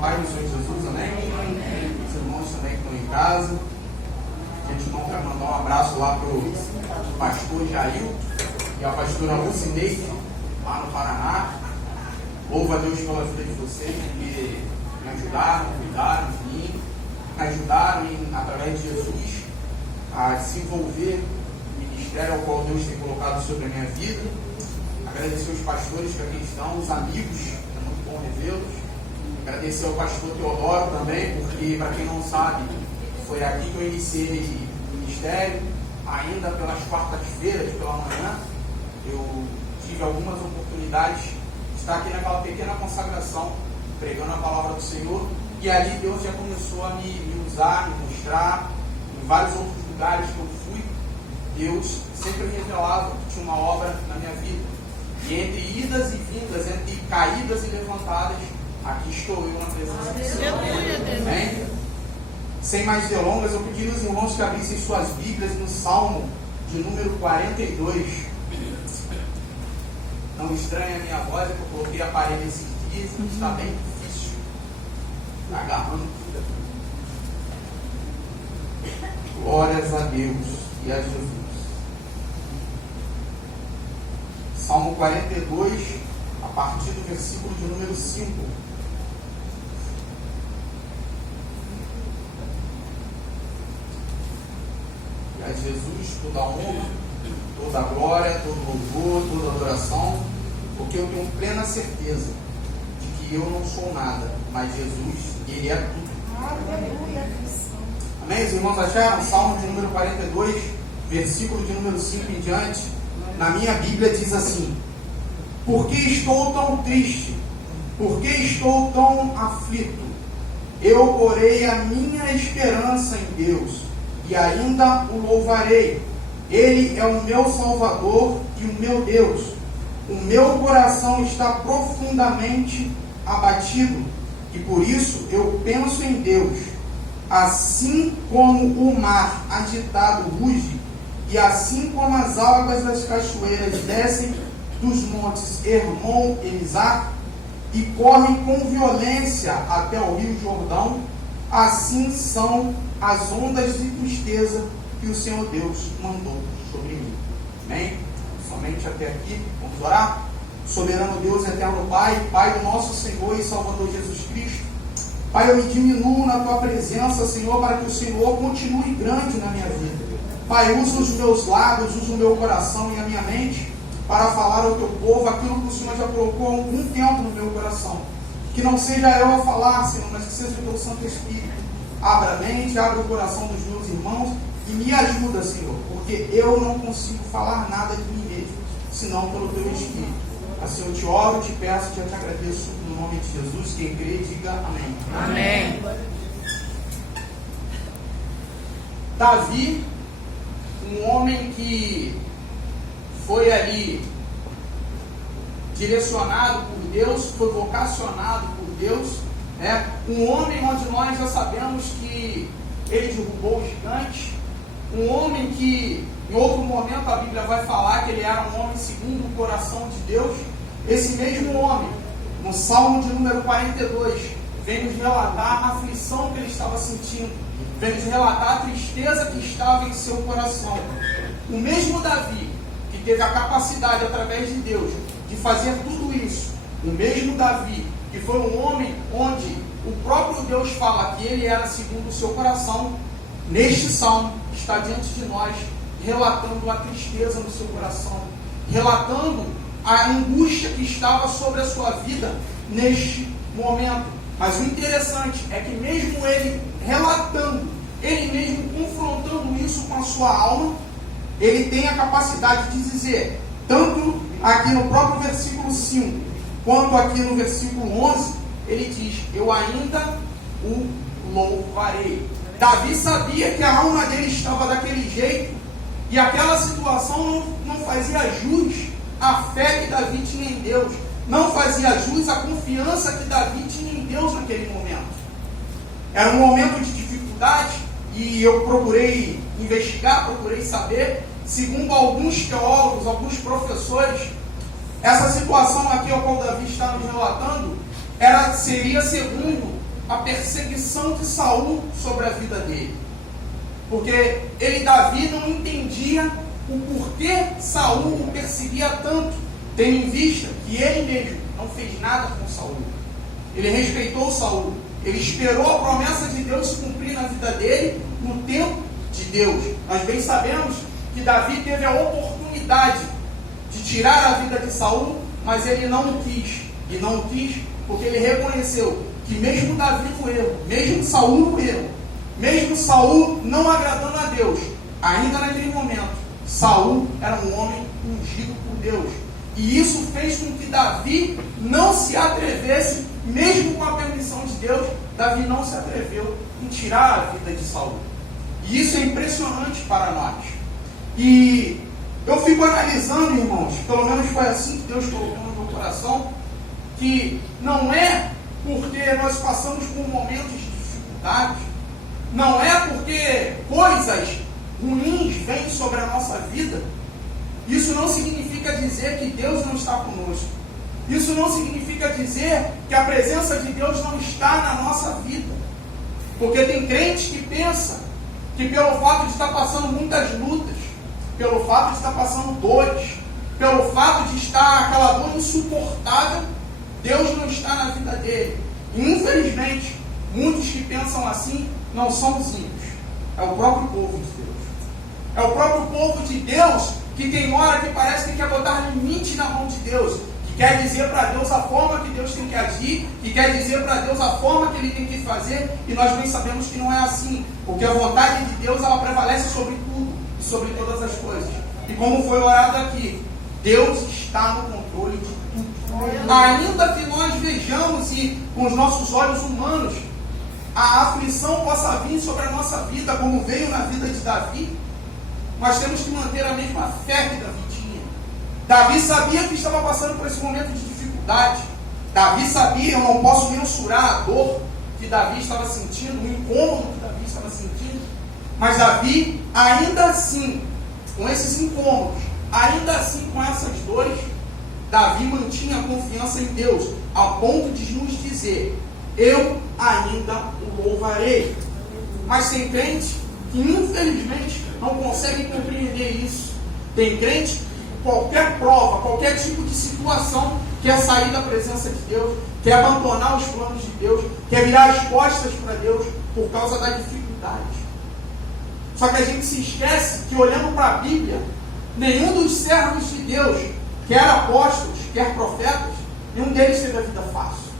Pai do Senhor Jesus, amém? Os irmãos também que estão em casa. A gente não quer mandar um abraço lá para o pastor Jair e a pastora Lucineide, lá no Paraná. Louvo a Deus pela vida de vocês, que me ajudaram, cuidaram de mim, me ajudaram, através de Jesus, a desenvolver o ministério ao qual Deus tem colocado sobre a minha vida. Agradecer os pastores que aqui estão, os amigos, é muito bom revê-los. Agradecer ao pastor Teodoro também, porque, para quem não sabe, foi aqui que eu iniciei o ministério. Ainda pelas quartas-feiras, pela manhã, eu tive algumas oportunidades de estar aqui naquela pequena consagração, pregando a palavra do Senhor. E ali Deus já começou a me usar, me mostrar, em vários outros lugares que eu fui. Deus sempre revelava que tinha uma obra na minha vida. E entre idas e vindas, entre caídas e levantadas, aqui estou eu na presença do Senhor. Amém? Sem mais delongas, eu pedi aos irmãos que abrissem suas Bíblias no Salmo de número 42. Não estranhe a minha voz, é que eu coloquei aparelho esses dias, está bem difícil. Está agarrando tudo. Glórias a Deus e a Jesus. Salmo 42, a partir do versículo de número 5. E a Jesus toda a honra, toda a glória, todo louvor, toda adoração, porque eu tenho plena certeza de que eu não sou nada, mas Jesus, Ele é tudo. Amém? Os irmãos acharam? Salmo de número 42, versículo de número 5 em diante. Na minha Bíblia diz assim: por que estou tão triste? Por que estou tão aflito? Eu porei a minha esperança em Deus e ainda o louvarei. Ele é o meu Salvador e o meu Deus. O meu coração está profundamente abatido e por isso eu penso em Deus. Assim como o mar agitado ruge, e assim como as águas das cachoeiras descem dos montes Hermon e Mizar e correm com violência até o rio Jordão, assim são as ondas de tristeza que o Senhor Deus mandou sobre mim. Amém? Somente até aqui. Vamos orar? Soberano Deus, eterno Pai, Pai do nosso Senhor e Salvador Jesus Cristo. Pai, eu me diminuo na Tua presença, Senhor, para que o Senhor continue grande na minha vida. Pai, usa os meus lábios, usa o meu coração e a minha mente para falar ao Teu povo aquilo que o Senhor já colocou há algum tempo no meu coração. Que não seja eu a falar, Senhor, mas que seja o Teu Santo Espírito. Abra a mente, abra o coração dos meus irmãos e me ajuda, Senhor, porque eu não consigo falar nada de mim mesmo, senão pelo Teu Espírito. Assim eu te oro, te peço, te agradeço no nome de Jesus. Quem crê, diga amém. Amém. Davi, um homem que foi ali direcionado por Deus, foi vocacionado por Deus, né? Um homem onde nós já sabemos que ele derrubou o gigante, um homem que em outro momento a Bíblia vai falar que ele era um homem segundo o coração de Deus. Esse mesmo homem, no Salmo de número 42, vem nos relatar a aflição que ele estava sentindo, vem nos relatar a tristeza que estava em seu coração. O mesmo Davi, que teve a capacidade, através de Deus, de fazer tudo isso, o mesmo Davi, que foi um homem onde o próprio Deus fala que ele era segundo o seu coração, neste salmo está diante de nós, relatando a tristeza no seu coração, relatando a angústia que estava sobre a sua vida neste momento. Mas o interessante é que mesmo ele relatando, ele mesmo confrontando isso com a sua alma, ele tem a capacidade de dizer, tanto aqui no próprio versículo 5, quanto aqui no versículo 11, ele diz, eu ainda o louvarei. Davi sabia que a alma dele estava daquele jeito, e aquela situação não fazia jus à fé que Davi tinha em Deus, não fazia jus à confiança que Davi tinha em Deus naquele momento. Era um momento de dificuldade, e eu procurei investigar, procurei saber, segundo alguns teólogos, alguns professores, essa situação aqui ao qual Davi está nos relatando, seria segundo a perseguição de Saul sobre a vida dele. Porque Davi, não entendia o porquê Saul o perseguia tanto, tendo em vista que ele mesmo não fez nada com Saul. Ele respeitou Saul, ele esperou a promessa de Deus se cumprir na vida dele no tempo de Deus. Nós bem sabemos que Davi teve a oportunidade de tirar a vida de Saul, mas ele não quis. E não quis porque ele reconheceu que mesmo Davi no erro, mesmo Saul no erro, mesmo Saul não agradando a Deus, ainda naquele momento, Saul era um homem ungido por Deus. E isso fez com que Davi não se atrevesse, mesmo com a permissão de Deus, Davi não se atreveu em tirar a vida de Saul. E isso é impressionante para nós. E eu fico analisando, irmãos, pelo menos foi assim que Deus colocou no meu coração, que não é porque nós passamos por momentos de dificuldade, não é porque coisas ruins vêm sobre a nossa vida, isso não significa dizer que Deus não está conosco. Isso não significa dizer que a presença de Deus não está na nossa vida. Porque tem crentes que pensam que pelo fato de estar passando muitas lutas, pelo fato de estar passando dores, pelo fato de estar aquela dor insuportável, Deus não está na vida dele. E, infelizmente, muitos que pensam assim não são os ímpios. É o próprio povo de Deus. É o próprio povo de Deus que tem hora que parece que quer botar limite na mão de Deus, que quer dizer para Deus a forma que Deus tem que agir, que quer dizer para Deus a forma que Ele tem que fazer, e nós bem sabemos que não é assim, porque a vontade de Deus, ela prevalece sobre tudo e sobre todas as coisas. E como foi orado aqui, Deus está no controle de tudo. Ainda que nós vejamos e com os nossos olhos humanos a aflição possa vir sobre a nossa vida, como veio na vida de Davi, nós temos que manter a mesma fé que Davi tinha. Davi sabia que estava passando por esse momento de dificuldade. Davi sabia, eu não posso mensurar a dor que Davi estava sentindo, o incômodo que Davi estava sentindo, mas Davi, ainda assim, com esses incômodos, ainda assim com essas dores, Davi mantinha a confiança em Deus, a ponto de nos dizer: eu ainda o louvarei. Mas tem crente que infelizmente não consegue compreender isso. Tem crente que qualquer prova, qualquer tipo de situação, quer sair da presença de Deus, quer abandonar os planos de Deus, quer virar as costas para Deus por causa da dificuldade. Só que a gente se esquece que, olhando para a Bíblia, nenhum dos servos de Deus, quer apóstolos, quer profetas, nenhum deles teve a vida fácil.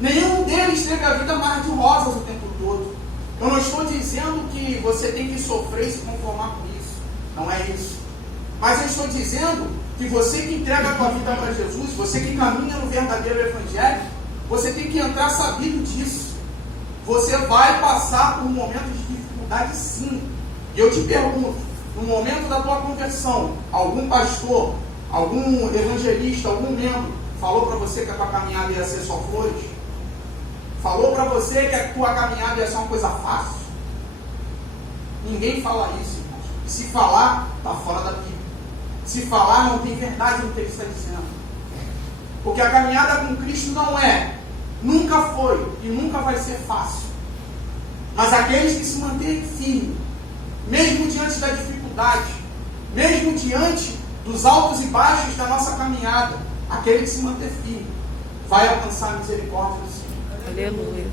Nenhum deles teve a vida mar de rosas o tempo todo. Eu não estou dizendo que você tem que sofrer e se conformar com isso. Não é isso. Mas eu estou dizendo que você que entrega a tua vida para Jesus, você que caminha no verdadeiro Evangelho, você tem que entrar sabido disso. Você vai passar por um momento de dificuldade, sim. E eu te pergunto, no momento da tua conversão, algum pastor, algum evangelista, algum membro falou para você que a tua caminhada ia ser só flores? Falou para você que a tua caminhada ia ser uma coisa fácil? Ninguém fala isso, irmãos. Se falar, está fora da Bíblia. Se falar, não tem verdade no que ele está dizendo. Porque a caminhada com Cristo não é, nunca foi e nunca vai ser fácil. Mas aqueles que se mantêm firmes, mesmo diante da dificuldade, mesmo diante dos altos e baixos da nossa caminhada, aquele que se manter firme vai alcançar a misericórdia do Senhor. Aleluia.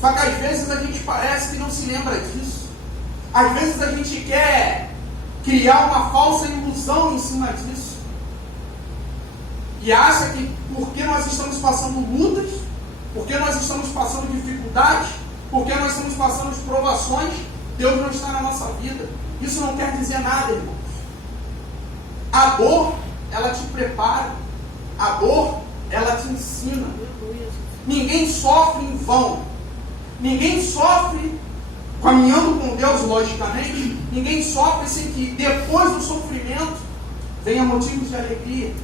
Só que às vezes a gente parece que não se lembra disso. Às vezes a gente quer criar uma falsa ilusão em cima disso. E acha que porque nós estamos passando lutas, porque nós estamos passando dificuldades, porque nós estamos passando provações, Deus não está na nossa vida. Isso não quer dizer nada, irmãos. A dor, ela te prepara. A dor, ela te ensina. Ninguém sofre em vão. Ninguém sofre caminhando com Deus, logicamente. Ninguém sofre sem que depois do sofrimento venha motivos de alegria.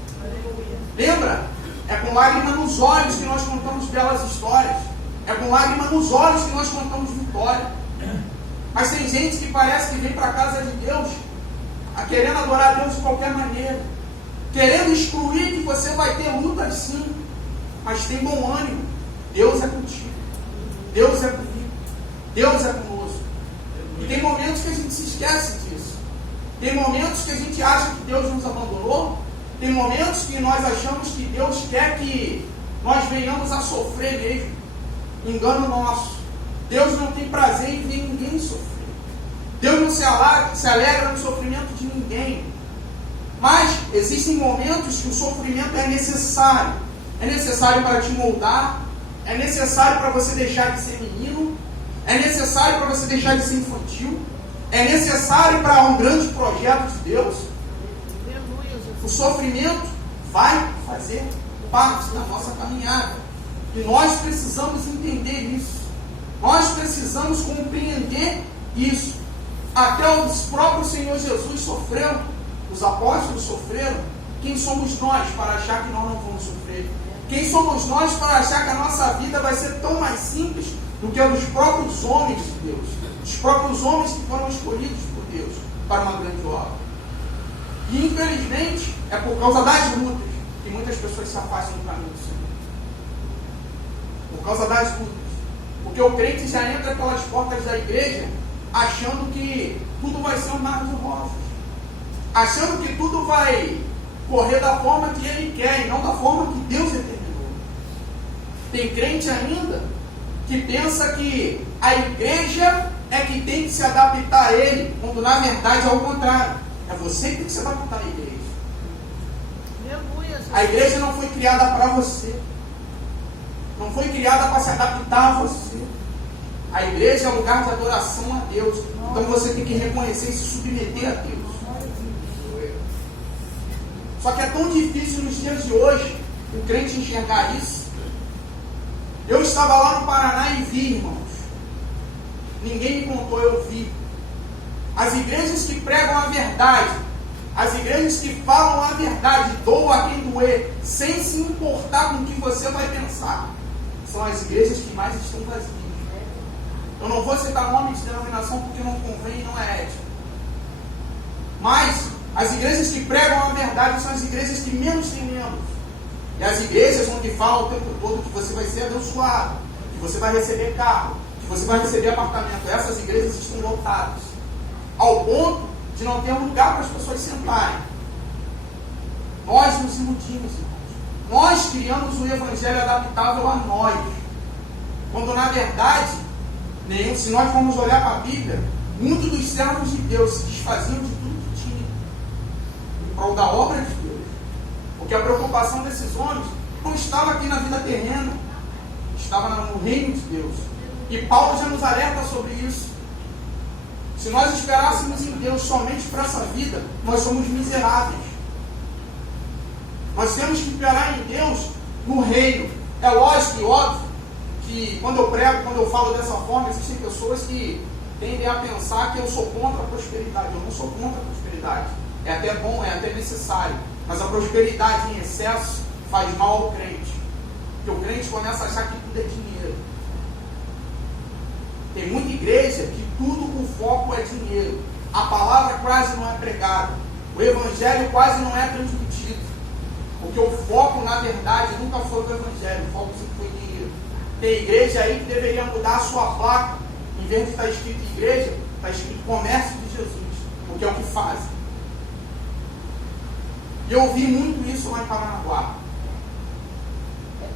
Lembra? É com lágrima nos olhos que nós contamos belas histórias. É com lágrima nos olhos que nós contamos vitória. Mas tem gente que parece que vem para a casa de Deus querendo adorar a Deus de qualquer maneira, querendo excluir que você vai ter lutas sim, mas tem bom ânimo. Deus é contigo. Deus é comigo. Deus é conosco. E tem momentos que a gente se esquece disso. Tem momentos que a gente acha que Deus nos abandonou. Tem momentos que nós achamos que Deus quer que nós venhamos a sofrer mesmo. Engano nosso. Deus não tem prazer em ver ninguém sofrer. Deus não se alegra no sofrimento de ninguém. Mas existem momentos que o sofrimento é necessário. É necessário para te moldar. É necessário para você deixar de ser menino. É necessário para você deixar de ser infantil. É necessário para um grande projeto de Deus. O sofrimento vai fazer parte da nossa caminhada. E nós precisamos entender isso. Nós precisamos compreender isso. Até o próprio Senhor Jesus sofreu. Os apóstolos sofreram. Quem somos nós para achar que nós não vamos sofrer? Quem somos nós para achar que a nossa vida vai ser tão mais simples do que a dos próprios homens de Deus? Os próprios homens que foram escolhidos por Deus para uma grande obra. E infelizmente é por causa das lutas que muitas pessoas se afastam do caminho do Senhor. Por causa das lutas. Porque o crente já entra pelas portas da igreja achando que tudo vai ser um mar de rosas. Achando que tudo vai correr da forma que ele quer e não da forma que Deus determinou. Tem crente ainda que pensa que a igreja é que tem que se adaptar a ele, quando na verdade é o contrário. É você que tem que se adaptar à igreja. A igreja não foi criada para você. Não foi criada para se adaptar a você. A igreja é um lugar de adoração a Deus. Então você tem que reconhecer e se submeter a Deus. Só que é tão difícil nos dias de hoje o crente enxergar isso. Eu estava lá no Paraná e vi, irmãos. Ninguém me contou, eu vi. As igrejas que pregam a verdade, as igrejas que falam a verdade, doa a quem doer, sem se importar com o que você vai pensar, são as igrejas que mais estão vazias. Eu não vou citar nome de denominação porque não convém e não é ético. Mas as igrejas que pregam a verdade são as igrejas que menos têm membros. E as igrejas onde falam o tempo todo que você vai ser abençoado, que você vai receber carro, que você vai receber apartamento. Essas igrejas estão lotadas. Ao ponto de não ter um lugar para as pessoas sentarem. Nós nos iludimos, irmãos. Nós criamos um evangelho adaptável a nós. Quando na verdade, se nós formos olhar para a Bíblia, muitos dos servos de Deus se desfaziam de tudo que tinham em prol da obra de Deus. Porque a preocupação desses homens não estava aqui na vida terrena, estava no reino de Deus. E Paulo já nos alerta sobre isso. Se nós esperássemos em Deus somente para essa vida, nós somos miseráveis. Nós temos que esperar em Deus no reino. É lógico e óbvio que quando eu prego, quando eu falo dessa forma, existem pessoas que tendem a pensar que eu sou contra a prosperidade. Eu não sou contra a prosperidade. É até bom, é até necessário. Mas a prosperidade em excesso faz mal ao crente. Porque o crente começa a achar que tudo é dinheiro. Tem muita igreja que tudo o foco é dinheiro. A palavra quase não é pregada. O evangelho quase não é transmitido. Porque o foco, na verdade, nunca foi o evangelho. O foco sempre foi dinheiro. Tem igreja aí que deveria mudar a sua placa. Em vez de estar escrito igreja, está escrito comércio de Jesus. Porque é o que fazem. E eu vi muito isso lá em Paranaguá.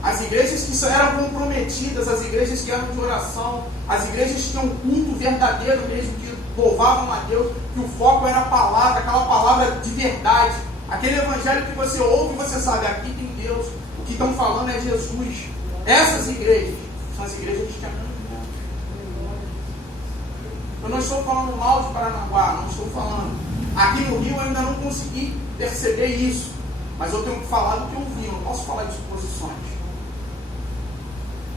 As igrejas que eram comprometidas, as igrejas que eram de oração, as igrejas que tinham um culto verdadeiro mesmo, que louvavam a Deus, que o foco era a palavra, aquela palavra de verdade. Aquele evangelho que você ouve e você sabe, aqui tem Deus, o que estão falando é Jesus. Essas igrejas são as igrejas que amam. Eu não estou falando mal de Paranaguá, não estou falando. Aqui no Rio eu ainda não consegui perceber isso, mas eu tenho que falar do que eu vi, eu não posso falar de suposições.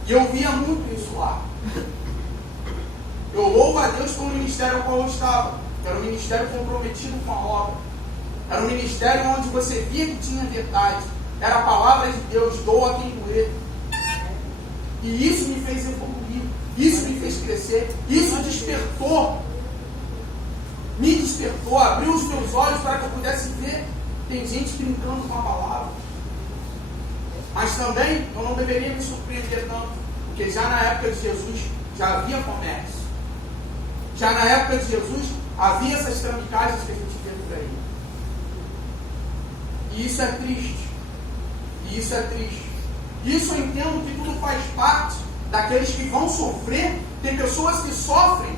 E eu via muito isso lá. Eu louvo a Deus pelo ministério ao qual eu estava. Era um ministério comprometido com a obra. Era um ministério onde você via que tinha verdade. Era a palavra de Deus, doa quem doer. E isso me fez evoluir. Isso me fez crescer. Isso despertou. Me despertou, abriu os meus olhos para que eu pudesse ver. Tem gente brincando com a palavra. Mas também eu não deveria me surpreender tanto. Porque já na época de Jesus já havia comércio. Já na época de Jesus havia essas tramitagens que a gente vê por aí. E isso é triste. Isso eu entendo que tudo faz parte daqueles que vão sofrer. Tem pessoas que sofrem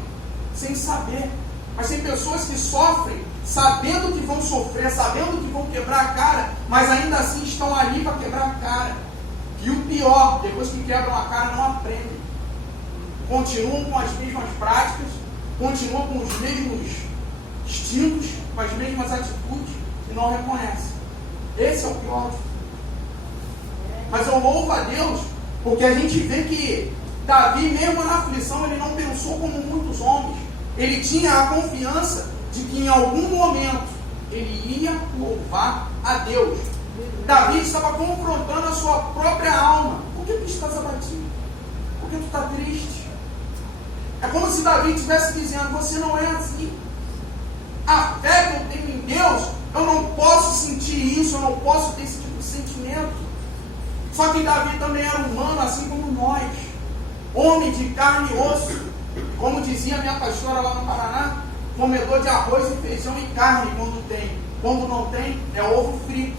sem saber. Mas tem pessoas que sofrem sabendo que vão sofrer, sabendo que vão quebrar a cara, mas ainda assim estão ali para quebrar a cara. E o pior, depois que quebram a cara, não aprendem. Continuam com as mesmas práticas, continuam com os mesmos instintos, com as mesmas atitudes e não reconhecem. Esse é o pior. Mas eu louvo a Deus, porque a gente vê que Davi, mesmo na aflição, ele não pensou como muitos homens. Ele tinha a confiança de que em algum momento ele ia louvar a Deus. Davi estava confrontando a sua própria alma. Por que tu estás abatido? Por que tu está triste? É como se Davi estivesse dizendo, você não é assim. A fé que eu tenho em Deus, eu não posso sentir isso, eu não posso ter esse tipo de sentimento. Só que Davi também era humano, assim como nós. Homem de carne e osso. Como dizia minha pastora lá no Paraná, comedor de arroz e feijão e carne quando tem. Quando não tem, é ovo frito.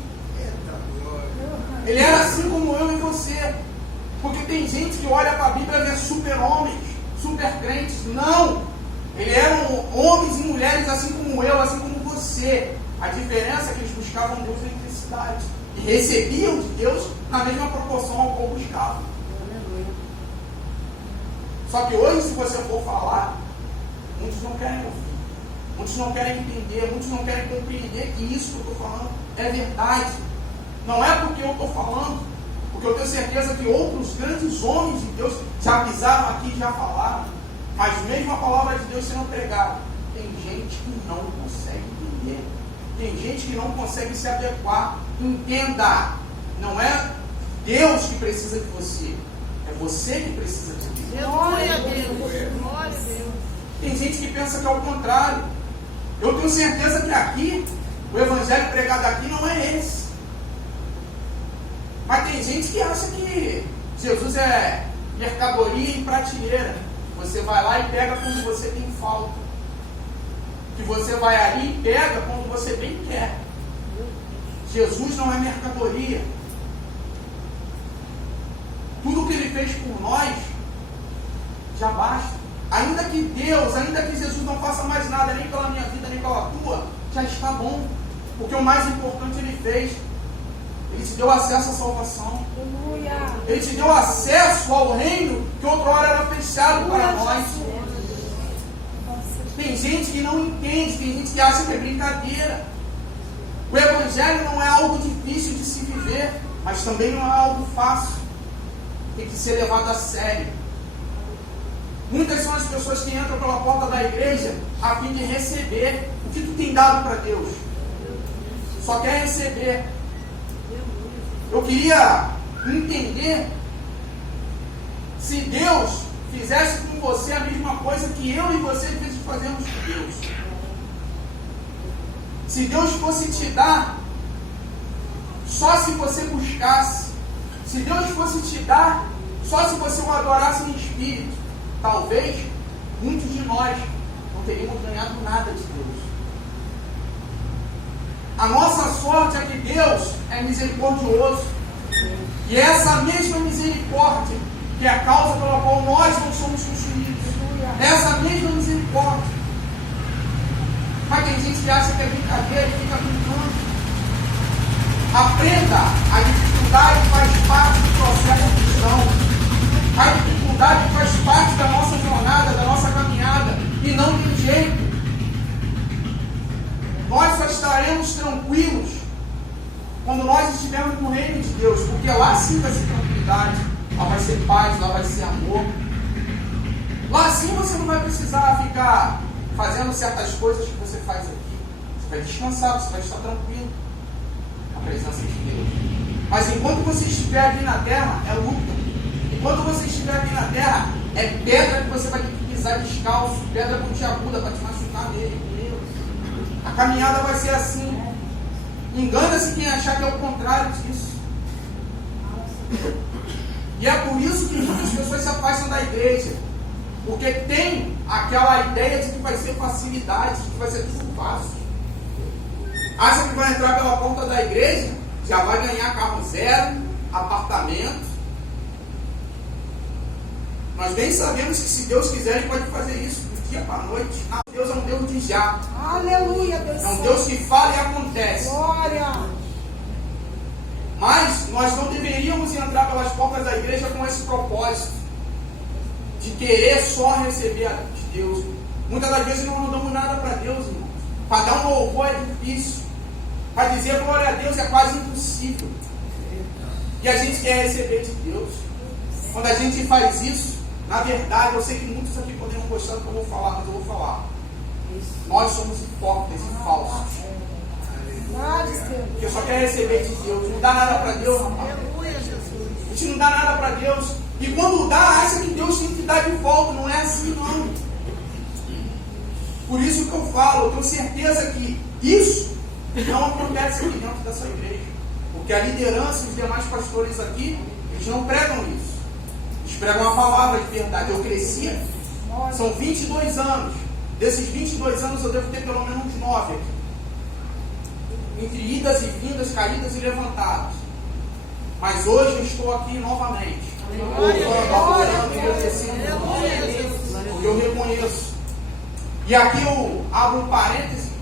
Ele era assim como eu e você. Porque tem gente que olha para a Bíblia e vê super-homens, super-crentes. Não! Eles eram homens e mulheres assim como eu, assim como você. A diferença é que eles buscavam Deus na intensidade. E recebiam de Deus na mesma proporção ao qual buscavam. Só que hoje, se você for falar, muitos não querem ouvir, muitos não querem entender, muitos não querem compreender que isso que eu estou falando é verdade. Não é porque eu estou falando, porque eu tenho certeza que outros grandes homens de Deus já pisaram aqui e já falaram, mas mesmo a palavra de Deus sendo pregada, tem gente que não consegue entender, tem gente que não consegue se adequar. Entenda, não é Deus que precisa de você, é você que precisa de Deus. Glória a Deus, glória a Deus. Tem gente que pensa que é o contrário. Eu tenho certeza que aqui, o evangelho pregado aqui não é esse. Mas tem gente que acha que Jesus é mercadoria em prateleira. Você vai lá e pega quando você tem falta. Que você vai ali e pega quando você bem quer. Jesus não é mercadoria. Tudo que Ele fez por nós já basta. Ainda que Deus, ainda que Jesus não faça mais nada, nem pela minha vida, nem pela tua, já está bom. Porque o mais importante Ele fez. Ele te deu acesso à salvação. Ele te deu acesso ao reino que outrora era fechado para nós. Tem gente que não entende, tem gente que acha que é brincadeira. O evangelho não é algo difícil de se viver, mas também não é algo fácil. Tem que ser levado a sério. Muitas são as pessoas que entram pela porta da igreja a fim de receber. O que tu tem dado para Deus? Só quer receber. Eu queria entender se Deus fizesse com você a mesma coisa que eu e você às vezes fazemos com Deus. Se Deus fosse te dar só se você buscasse. Se Deus fosse te dar só se você o adorasse em espírito, talvez muitos de nós não teríamos ganhado nada de Deus. A nossa sorte é que Deus é misericordioso. E essa mesma misericórdia, que é a causa pela qual nós não somos consumidos, essa mesma misericórdia. Mas tem gente que acha que é brincadeira e fica brincando. Aprenda, a dificuldade faz parte do processo cristão. A dificuldade faz parte da nossa jornada, da nossa caminhada. E não tem jeito. Nós só estaremos tranquilos quando nós estivermos no reino de Deus, porque lá sim vai ser tranquilidade, lá vai ser paz, lá vai ser amor. Lá sim você não vai precisar ficar fazendo certas coisas que você faz aqui. Você vai descansar, você vai estar tranquilo na presença de Deus. Mas enquanto você estiver aqui na terra, é luta. Enquanto você estiver aqui na terra, é pedra que você vai ter que pisar descalço, pedra pontiaguda para te machucar nele. A caminhada vai ser assim. Engana-se quem achar que é o contrário disso. E é por isso que muitas pessoas se afastam da igreja. Porque tem aquela ideia de que vai ser facilidade, de que vai ser tudo fácil. Acha que vai entrar pela porta da igreja, já vai ganhar carro zero, apartamento. Nós bem sabemos que se Deus quiser, Ele pode fazer isso do dia para a noite. Deus é um Deus de já. Aleluia, Deus. É um Deus que fala e acontece. Glória. Mas nós não deveríamos entrar pelas portas da igreja com esse propósito de querer só receber de Deus. Muitas das vezes nós não damos nada para Deus, irmãos. Para dar um louvor é difícil. Para dizer glória a Deus é quase impossível. E a gente quer receber de Deus. Quando a gente faz isso, na verdade, eu sei que muitos aqui podem não gostar do que eu vou falar, mas eu vou falar. Nós somos hipócritas e falsos. Porque só quer receber de Deus. Não dá nada para Deus, rapaz. A gente não dá nada para Deus. E quando dá, acha que Deus tem que dar de volta. Não é assim, não. Por isso que eu falo, eu tenho certeza que isso não acontece aqui dentro dessa igreja. Porque a liderança e os demais pastores aqui, eles não pregam isso. Eles pregam a palavra de verdade. Eu cresci, são 22 anos. Desses 22 anos eu devo ter pelo menos uns 9 aqui. Entre idas e vindas, caídas e levantadas. Mas hoje eu estou aqui novamente. Louvando, adorando, agradecendo. Porque eu reconheço. E aqui eu abro um parêntese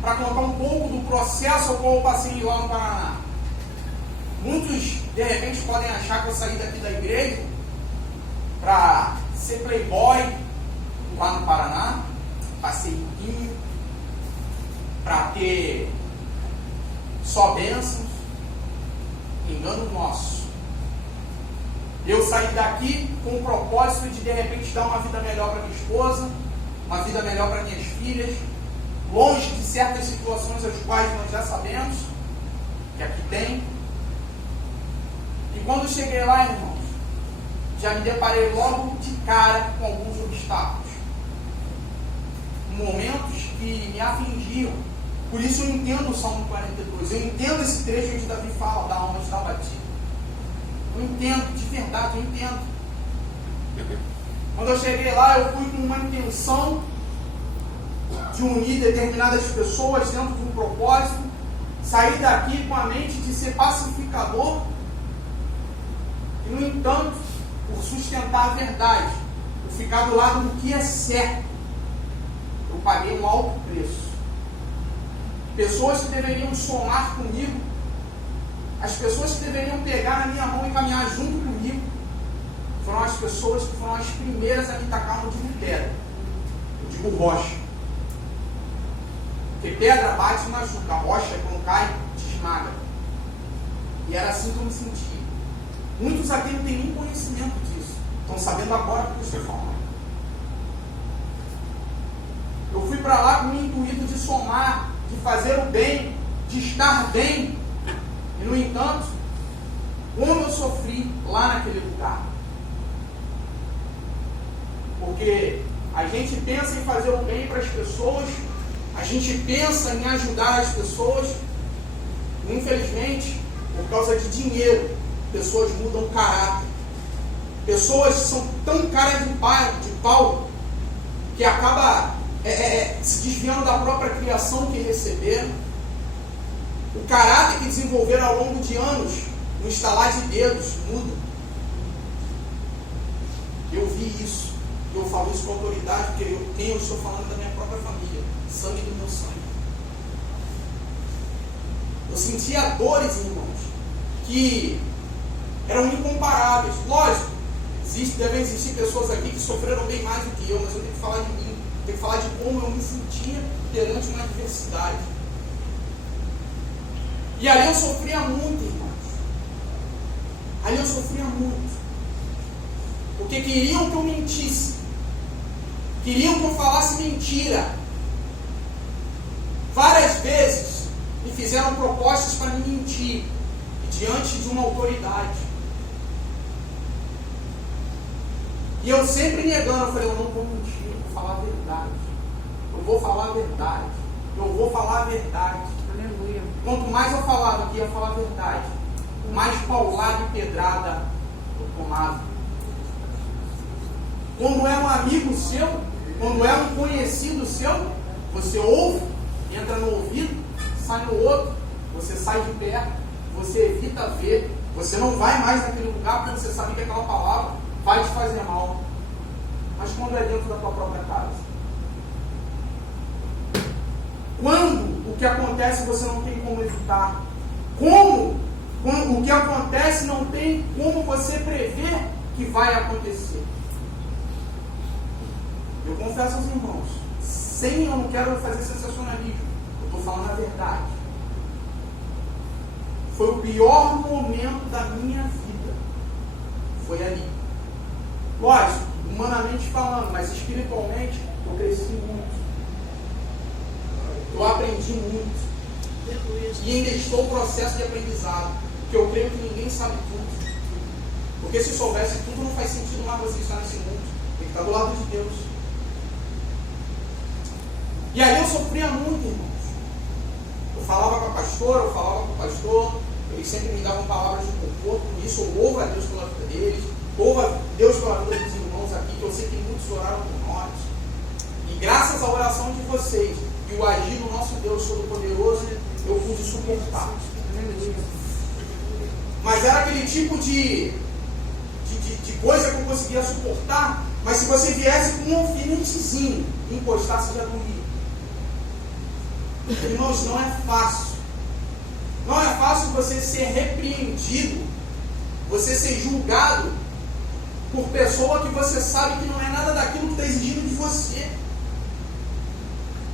para contar um pouco do processo ao qual eu passei lá no Paraná. Muitos, de repente, podem achar que eu saí daqui da igreja para ser playboy lá no Paraná, para ser riquinho, para ter só bênçãos. Engano nosso. Eu saí daqui com o propósito de repente dar uma vida melhor para minha esposa, uma vida melhor para minhas filhas, longe de certas situações as quais nós já sabemos que aqui tem. E quando cheguei lá, irmãos, já me deparei logo de cara com alguns obstáculos, momentos que me afligiam. Por isso eu entendo o Salmo 42, eu entendo esse trecho onde Davi fala da alma está batida. Eu entendo, de verdade, eu entendo. Quando eu cheguei lá, eu fui com uma intenção de unir determinadas pessoas dentro de um propósito, sair daqui com a mente de ser pacificador, e no entanto, por sustentar a verdade, por ficar do lado do que é certo, eu paguei um alto preço. Pessoas que deveriam somar comigo, as pessoas que deveriam pegar na minha mão e caminhar junto comigo, foram as pessoas que foram as primeiras a me tacar no de pedra. Eu digo rocha. Porque pedra bate e machuca, a rocha, quando cai, te esmaga. E era assim que eu me sentia. Muitos aqui não têm nem conhecimento disso. Estão sabendo agora o que eu estou falando. Eu fui para lá com o intuito de somar, de fazer o bem, de estar bem. E no entanto, como eu sofri lá naquele lugar. Porque a gente pensa em fazer o bem para as pessoas, a gente pensa em ajudar as pessoas, e infelizmente, por causa de dinheiro, pessoas mudam caráter. Pessoas são tão caras de pau que acaba se desviando da própria criação que receberam. O caráter que desenvolveram ao longo de anos, no estalar de dedos, muda. Eu vi isso. Eu falo isso com autoridade, porque quem eu estou falando é da minha própria família, sangue do meu sangue. Eu sentia dores, irmãos, que eram incomparáveis. Lógico, devem existir pessoas aqui que sofreram bem mais do que eu, mas eu tenho que falar de mim, tenho que falar de como eu me sentia perante uma adversidade. E ali eu sofria muito, irmãos. Ali eu sofria muito. Porque queriam que eu mentisse. Queriam que eu falasse mentira. Várias vezes me fizeram propostas para me mentir diante de uma autoridade. E eu sempre negando, eu falei, eu não vou mentir, eu vou falar a verdade. Eu vou falar a verdade. Eu vou falar a verdade. Aleluia. Quanto mais eu falava que ia falar a verdade, mais paulada e pedrada tomado. Quando é um amigo seu, quando é um conhecido seu, você ouve, entra no ouvido, sai no outro, você sai de perto, você evita ver, você não vai mais naquele lugar porque você sabe que aquela palavra vai te fazer mal. Mas quando é dentro da tua própria casa? Quando o que acontece você não tem como evitar? Quando o que acontece não tem como você prever que vai acontecer? Eu confesso aos irmãos, eu não quero fazer sensacionalismo, eu estou falando a verdade. Foi o pior momento da minha vida. Foi ali. Lógico, humanamente falando, mas espiritualmente eu cresci muito. Eu aprendi muito. E ainda estou no processo de aprendizado. Porque eu creio que ninguém sabe tudo. Porque se soubesse tudo, não faz sentido mais você estar nesse mundo. Tem que estar do lado de Deus. E aí eu sofria muito, irmãos. Eu falava com a pastora, eu falava com o pastor. Eles sempre me davam palavras de conforto. Por isso eu louvo a Deus pela vida deles. Louvo a Deus pela vida dos irmãos aqui, que eu sei que muitos oraram por nós. E graças à oração de vocês e o agir do nosso Deus Todo-Poderoso, eu pude suportar. Mas era aquele tipo de coisa que eu conseguia suportar, mas se você viesse com um alfinetezinho e encostasse, já doía. Irmãos, não é fácil. Não é fácil você ser repreendido, você ser julgado por pessoa que você sabe que não é nada daquilo que está exigindo de você.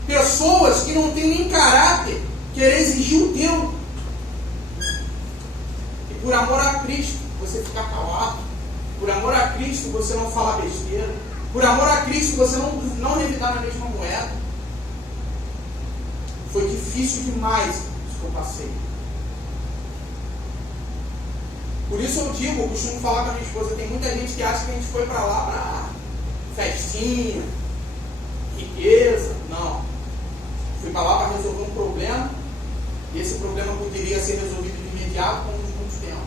Pessoas que não têm nem caráter, querer exigir o teu. E por amor a Cristo, você ficar calado. Por amor a Cristo, você não falar besteira. Por amor a Cristo, você não revidar na mesma moeda. Foi difícil demais isso que eu passei. Por isso eu digo, eu costumo falar com a minha esposa, tem muita gente que acha que a gente foi para lá para festinha, riqueza. Não. Fui para lá para resolver um problema, e esse problema poderia ser resolvido de imediato com muito tempo.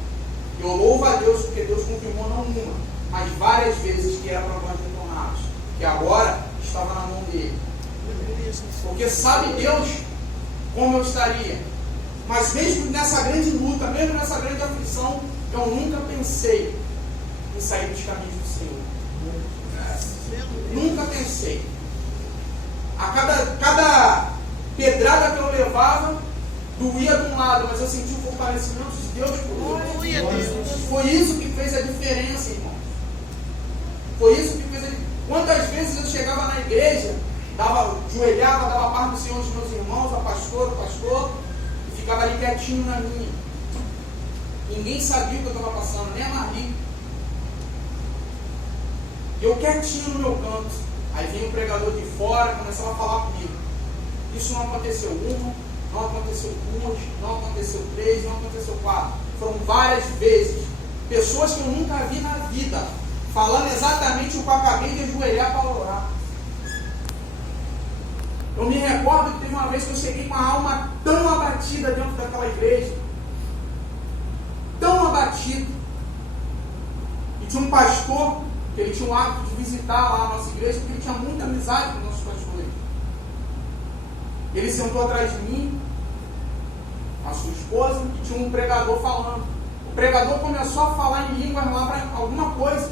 Eu louvo a Deus porque Deus confirmou não uma, mas várias vezes que era problemas retornados, que agora estava na mão dele. Porque sabe Deus como eu estaria. Mas mesmo nessa grande luta, mesmo nessa grande aflição, eu nunca pensei em sair dos caminhos do Senhor. Nunca pensei. A cada pedrada que eu levava, doía de um lado, mas eu senti o fortalecimento de Deus por Deus. Foi isso que fez a diferença, irmão. Foi isso que fez a diferença. Quantas vezes eu chegava na igreja, joelhava, dava parte do Senhor aos meus irmãos, a pastor, o pastor, e ficava ali quietinho na minha. Ninguém sabia o que eu estava passando, nem a Marie. Eu quietinho no meu canto. Aí vinha o pregador de fora, começava a falar comigo. Isso não aconteceu uma, não aconteceu duas, não aconteceu três, não aconteceu quatro. Foram várias vezes. Pessoas que eu nunca vi na vida, falando exatamente o que eu acabei de ajoelhar para orar. Eu me recordo que teve uma vez que eu cheguei com a alma tão abatida dentro daquela igreja. Tão abatido. E tinha um pastor, que ele tinha o hábito de visitar lá a nossa igreja, porque ele tinha muita amizade com os nossos pastores. Ele sentou atrás de mim, a sua esposa, e tinha um pregador falando. O pregador começou a falar em línguas lá para alguma coisa.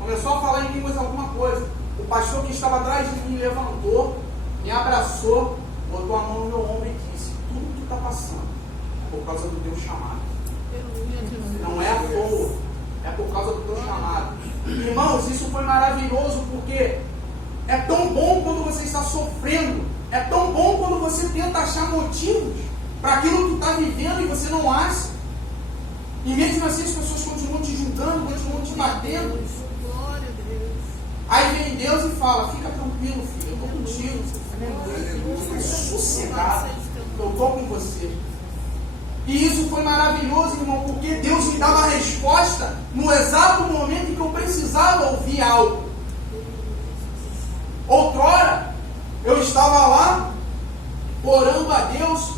Começou a falar em línguas alguma coisa. O pastor que estava atrás de mim levantou, me abraçou, botou a mão no meu ombro e disse: tudo que está passando é por causa do teu chamado. Não é à toa, é por causa do teu chamado. Irmãos, isso foi maravilhoso, porque é tão bom quando você está sofrendo, é tão bom quando você tenta achar motivos para aquilo que está vivendo e você não acha. E mesmo assim as pessoas continuam te julgando, continuam te batendo. Aí vem Deus e fala: fica tranquilo, filho, eu estou contigo. Fica sossegado, eu estou com você. E isso foi maravilhoso, irmão, porque Deus me dava a resposta no exato momento em que eu precisava ouvir algo. Outrora, eu estava lá, orando a Deus,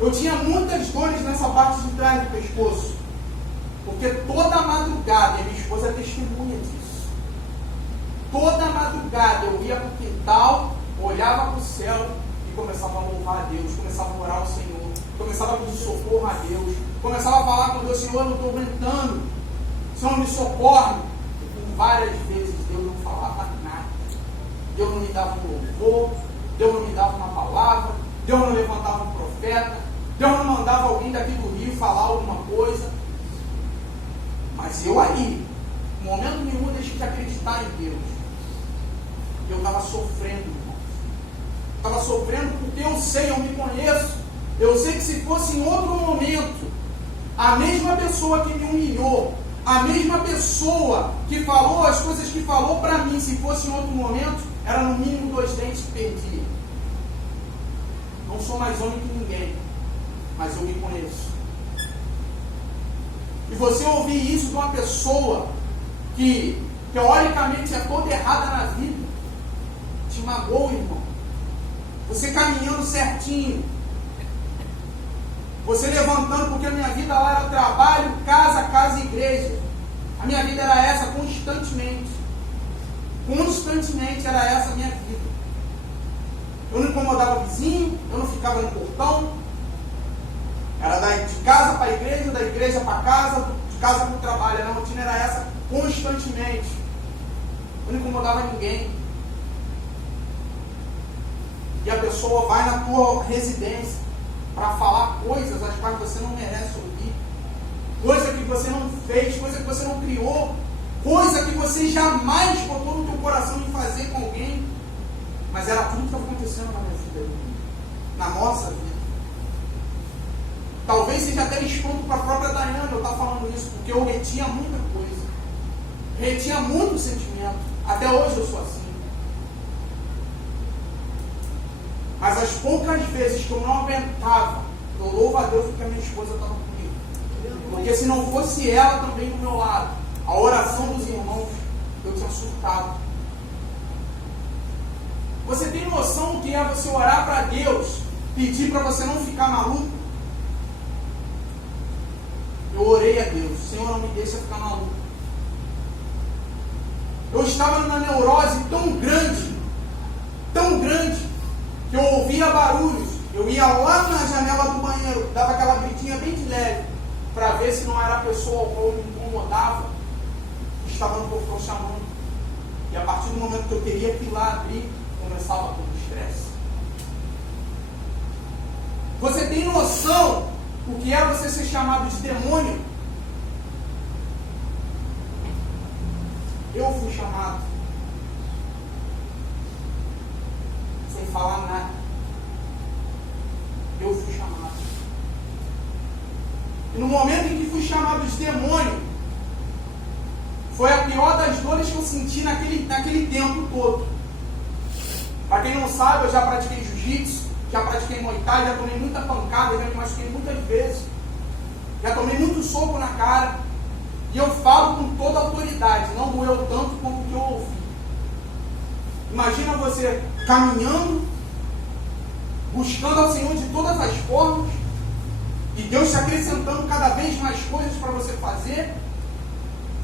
eu tinha muitas dores nessa parte de trás do pescoço. Porque toda madrugada, e minha esposa é testemunha disso, toda madrugada eu ia para o quintal, olhava para o céu e começava a louvar a Deus, começava a orar ao Senhor, começava a pedir socorro a Deus, começava a falar com Deus: Senhor, eu não estou aguentando, Senhor, me socorre. E por várias vezes Deus não falava nada, Deus não me dava um louvor, Deus não me dava uma palavra, Deus não levantava um profeta, Deus não mandava alguém daqui do Rio falar alguma coisa. Mas eu aí, no momento nenhum, eu deixei de acreditar em Deus. Eu estava sofrendo, irmãos. Estava sofrendo porque eu sei, eu me conheço. Eu sei que se fosse em outro momento, a mesma pessoa que me humilhou, a mesma pessoa que falou as coisas que falou para mim, se fosse em outro momento, era no mínimo 2 dentes que perdia. Não sou mais homem que ninguém, mas eu me conheço. E você ouvir isso de uma pessoa que teoricamente é toda errada na vida, te magoa, irmão. Você caminhando certinho, você levantando, porque a minha vida lá era trabalho, casa e igreja. A minha vida era essa constantemente. Constantemente era essa a minha vida. Eu não incomodava vizinho, eu não ficava no portão. Era de casa para a igreja, da igreja para casa, de casa para o trabalho. A minha rotina era essa constantemente. Eu não incomodava ninguém. E a pessoa vai na tua residência para falar coisas as quais você não merece ouvir. Coisa que você não fez, coisa que você não criou, coisa que você jamais botou no teu coração em fazer com alguém. Mas era tudo que estava acontecendo na minha vida, na nossa vida. Talvez seja até espanto para a própria Daiane eu estar falando isso, porque eu retinha muita coisa, retinha muito sentimento. Até hoje eu sou assim. Mas as poucas vezes que eu não aguentava, eu louvo a Deus porque a minha esposa estava comigo. Porque se não fosse ela também do meu lado, a oração dos irmãos, eu tinha surtado. Você tem noção do que é você orar para Deus, pedir para você não ficar maluco? Eu orei a Deus: Senhor, não me deixa ficar maluco. Eu estava numa neurose tão grande, que eu ouvia barulhos. Eu ia lá na janela do banheiro, dava aquela gritinha bem de leve, para ver se não era a pessoa ao qual me incomodava, que estava no portão chamando. E a partir do momento que eu teria que ir lá abrir, começava todo o estresse. Você tem noção o que é você ser chamado de demônio? Eu fui chamado sem falar nada. Eu fui chamado. E no momento em que fui chamado de demônio, foi a pior das dores que eu senti naquele tempo todo. Para quem não sabe, eu já pratiquei jiu-jitsu, já pratiquei muay thai, já tomei muita pancada, já me machuquei muitas vezes, já tomei muito soco na cara, e eu falo com toda a autoridade, não doeu tanto quanto o que eu ouvi. Imagina você caminhando, buscando ao Senhor de todas as formas, e Deus te acrescentando cada vez mais coisas para você fazer,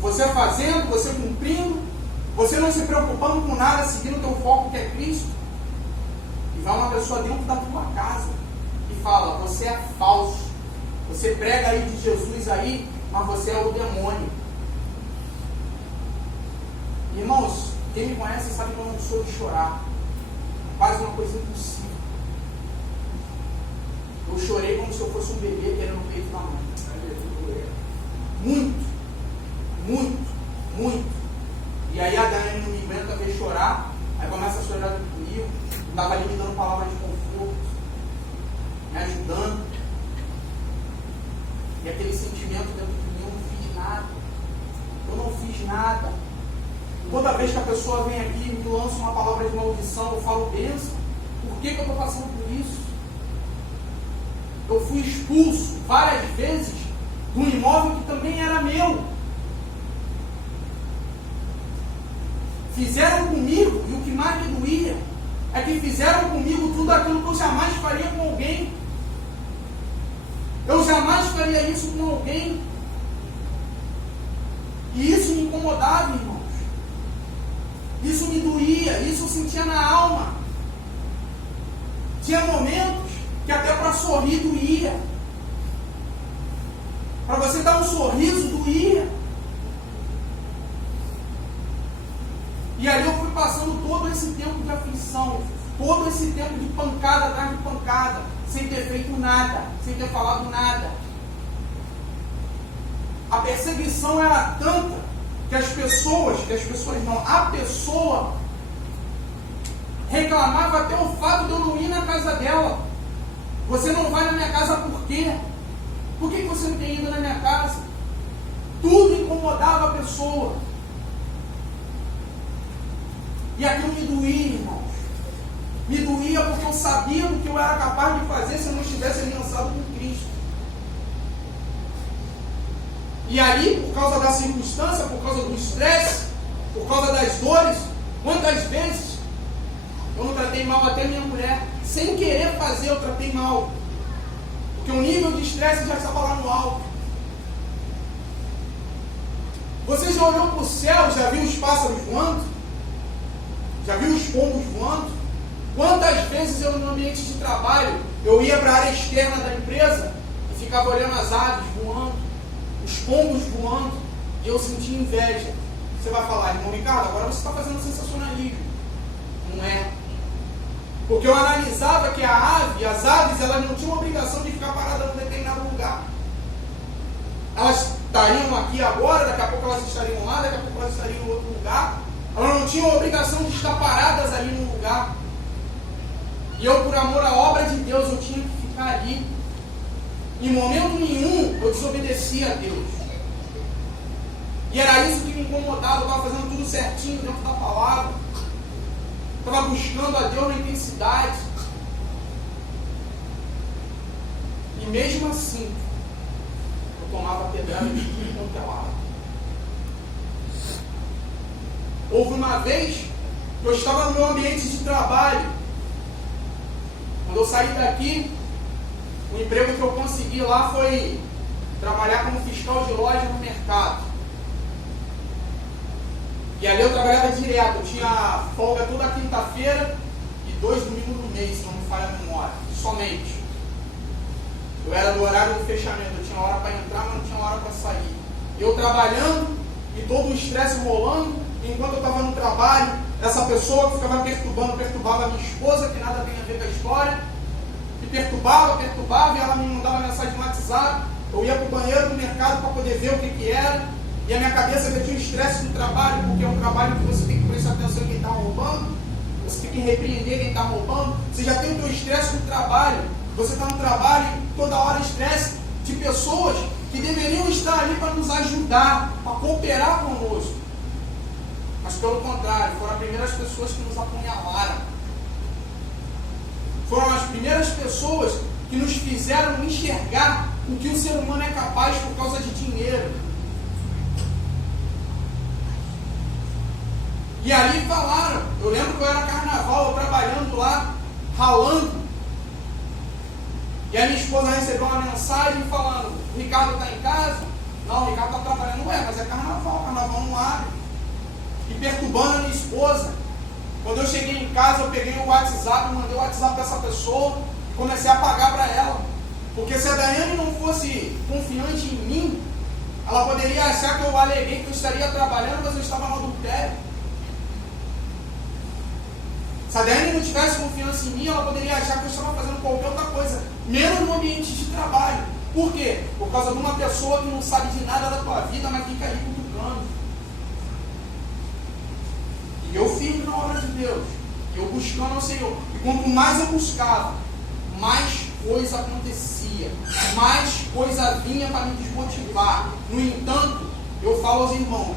você fazendo, você cumprindo, você não se preocupando com nada, seguindo o teu foco que é Cristo. E vai uma pessoa dentro da tua casa e fala: você é falso, você prega aí de Jesus aí, mas você é o demônio. Irmãos, quem me conhece sabe que eu não sou de chorar. Quase uma coisa impossível. Eu chorei como se eu fosse um bebê que era no peito da mãe. Muito. E aí a Daiane não me aguenta ver chorar, aí começa a chorar comigo. Estava ali me dando palavras de conforto, me ajudando. E aquele sentimento dentro de mim: eu não fiz nada. Toda vez que a pessoa vem aqui e me lança uma palavra de maldição, eu falo: bênção. Por que eu estou passando por isso? Eu fui expulso várias vezes de um imóvel que também era meu. Fizeram comigo, e o que mais me doía é que fizeram comigo tudo aquilo que eu jamais faria com alguém. Eu jamais faria isso com alguém. incomodava, irmãos. Isso me doía, isso eu sentia na alma. Tinha momentos que até para sorrir doía. Para você dar um sorriso doía. E aí eu fui passando todo esse tempo de aflição, todo esse tempo de pancada atrás de pancada, sem ter feito nada, sem ter falado nada. A perseguição era tanta que a pessoa reclamava até o fato de eu não ir na casa dela. Você não vai na minha casa por quê? Por que você não tem ido na minha casa? Tudo incomodava a pessoa. E aquilo me doía, irmãos. Me doía porque eu sabia do que eu era capaz de fazer se eu não estivesse aliançado com Cristo. E aí, por causa da circunstância, por causa do estresse, por causa das dores, quantas vezes eu não tratei mal até minha mulher? Sem querer fazer, eu tratei mal. Porque o nível de estresse já estava lá no alto. Você já olhou para o céu, já viu os pássaros voando? Já viu os pombos voando? Quantas vezes eu, no ambiente de trabalho, eu ia para a área externa da empresa e ficava olhando as aves voando, os pombos voando, e eu sentia inveja. Você vai falar, irmão Ricardo, agora você está fazendo sensacionalismo. Não é. Porque eu analisava que as aves, elas não tinham obrigação de ficar paradas em determinado lugar. Elas estariam aqui agora, daqui a pouco elas estariam lá, daqui a pouco elas estariam em outro lugar. Elas não tinham obrigação de estar paradas ali no lugar. E eu, por amor à obra de Deus, eu tinha que ficar ali. Em momento nenhum, eu desobedecia a Deus. E era isso que me incomodava. Eu estava fazendo tudo certinho dentro da palavra. Estava buscando a Deus na intensidade. E mesmo assim, eu tomava pedrada de tudo quanto é lado. Houve uma vez que eu estava no meu ambiente de trabalho. Quando eu saí daqui, o emprego que eu consegui lá foi trabalhar como fiscal de loja no mercado. E ali eu trabalhava direto. Eu tinha folga toda quinta-feira e 2 domingos no mês, se não me falha a memória. Somente. Eu era do horário do fechamento. Eu tinha hora para entrar, mas não tinha hora para sair. Eu trabalhando e todo o estresse rolando. Enquanto eu estava no trabalho, essa pessoa que ficava perturbava a minha esposa, que nada tem a ver com a história, me perturbava, e ela me mandava mensagem no WhatsApp. Eu ia para o banheiro do mercado para poder ver o que era, e a minha cabeça já tinha estresse do trabalho, porque é um trabalho que você tem que prestar atenção em quem está roubando, você tem que repreender quem está roubando, você já tem o teu estresse no trabalho, você está no trabalho e toda hora estresse de pessoas que deveriam estar ali para nos ajudar, para cooperar conosco. Mas pelo contrário, foram as primeiras pessoas que nos apunhalaram. Foram as primeiras pessoas que nos fizeram enxergar o que o ser humano é capaz por causa de dinheiro. E ali falaram, eu lembro que eu era carnaval, eu trabalhando lá, ralando. E a minha esposa recebeu uma mensagem falando, o Ricardo está em casa? Não, o Ricardo está trabalhando. Ué, mas é carnaval não abre. E perturbando a minha esposa. Quando eu cheguei em casa, eu peguei o WhatsApp, mandei o WhatsApp para essa pessoa e comecei a pagar para ela. Porque se a Daiane não fosse confiante em mim, ela poderia achar que eu aleguei que eu estaria trabalhando, mas eu estava no adultério. Se a Daiane não tivesse confiança em mim, ela poderia achar que eu estava fazendo qualquer outra coisa, menos no ambiente de trabalho. Por quê? Por causa de uma pessoa que não sabe de nada da tua vida, mas fica ali cutucando. E eu firme na obra de Deus, e eu buscando ao Senhor. E quanto mais eu buscava, mais coisa acontecia, mais coisa vinha para me desmotivar. No entanto, eu falo aos irmãos,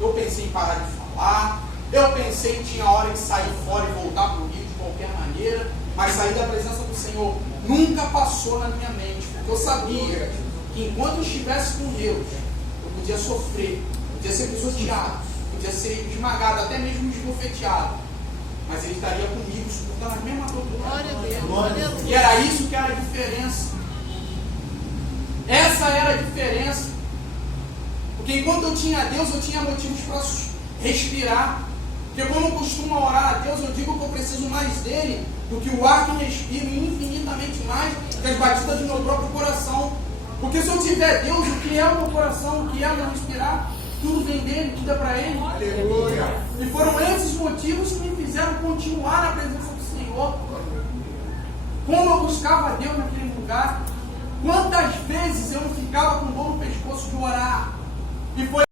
eu pensei em parar de falar, eu pensei que tinha hora de sair fora e voltar para o Rio de qualquer maneira, mas sair da presença do Senhor nunca passou na minha mente, porque eu sabia que enquanto eu estivesse com Deus, eu podia sofrer, podia ser pisoteado, podia ser esmagado, até mesmo esbofeteado, mas Ele estaria comigo, suportando as mesmas torturas. E era isso que era a diferença. Essa era a diferença. Porque enquanto eu tinha Deus, eu tinha motivos para respirar. Porque quando eu costumo orar a Deus, eu digo que eu preciso mais dele do que o ar que respiro, e infinitamente mais que as batidas do meu próprio coração. Porque se eu tiver Deus, o que é o meu coração, o que é o meu respirar, tudo vem dele, tudo é para ele. Aleluia. E foram esses motivos que me fizeram continuar na presença do Senhor. Como eu buscava Deus naquele lugar, quantas vezes eu não ficava com dor no pescoço de orar. E foi